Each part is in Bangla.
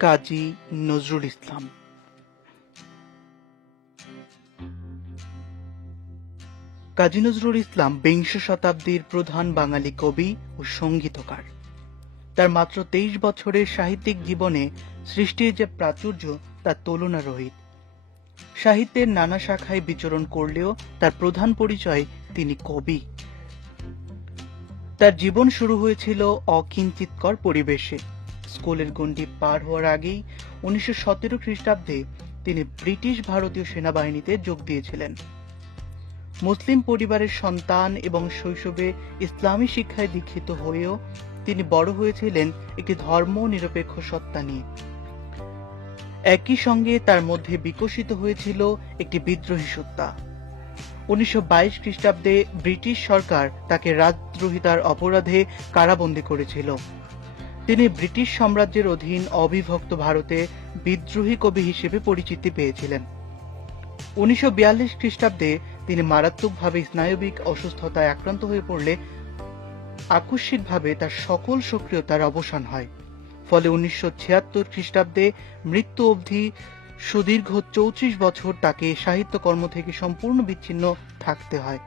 কাজী নজরুল ইসলাম। কাজী নজরুল ইসলাম বিংশ শতাব্দীর প্রধান বাঙালি কবি ও সঙ্গীতকার। তার মাত্র তেইশ বছরের সাহিত্যিক জীবনে সৃষ্টির যে প্রাচুর্য, তার তুলনা রহিত। সাহিত্যের নানা শাখায় বিচরণ করলেও তার প্রধান পরিচয় তিনি কবি। তার জীবন শুরু হয়েছিল অকিঞ্চিতকর পরিবেশে। স্কুলের গণ্ডি পার হওয়ার আগেই উনিশশো সতেরো খ্রিস্টাব্দে তিনি ব্রিটিশ ভারতীয় সেনাবাহিনীতে যোগ দিয়েছিলেন। মুসলিম পরিবারের সন্তান এবং শৈশবে ইসলামী শিক্ষায় দীক্ষিত হয়েও তিনি বড় হয়েছিলেন একটি ধর্ম নিরপেক্ষ সত্তা নিয়ে। একই সঙ্গে তার মধ্যে বিকশিত হয়েছিল একটি বিদ্রোহী সত্তা। উনিশশো বাইশ খ্রিস্টাব্দে ব্রিটিশ সরকার তাকে রাজদ্রোহিতার অপরাধে কারাবন্দী করেছিল। তিনি ব্রিটিশ সাম্রাজ্যের অধীন অবিভক্ত ভারতে বিদ্রোহী কবি হিসেবে পরিচিতি পেয়েছিলেন। উনিশশো বিয়াল্লিশ খ্রিস্টাব্দে তিনি মারাত্মকভাবে স্নায়বিক অসুস্থতায় আক্রান্ত হয়ে পড়লে আকস্মিকভাবে তার সকল সক্রিয়তার অবসান হয়। ফলে উনিশশো ছিয়াত্তর খ্রিস্টাব্দে মৃত্যু অবধি সুদীর্ঘ চৌত্রিশ বছর তাকে সাহিত্যকর্ম থেকে সম্পূর্ণ বিচ্ছিন্ন থাকতে হয়।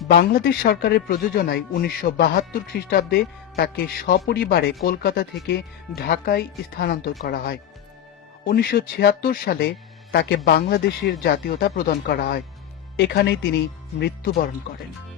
বাংলাদেশ সরকারের প্রযোজনায় উনিশশো বাহাত্তর খ্রিস্টাব্দে তাকে সপরিবারে কলকাতা থেকে ঢাকায় স্থানান্তর করা হয়। উনিশশো ছিয়াত্তর সালে তাকে বাংলাদেশের জাতীয়তা প্রদান করা হয়। এখানেই তিনি মৃত্যুবরণ করেন।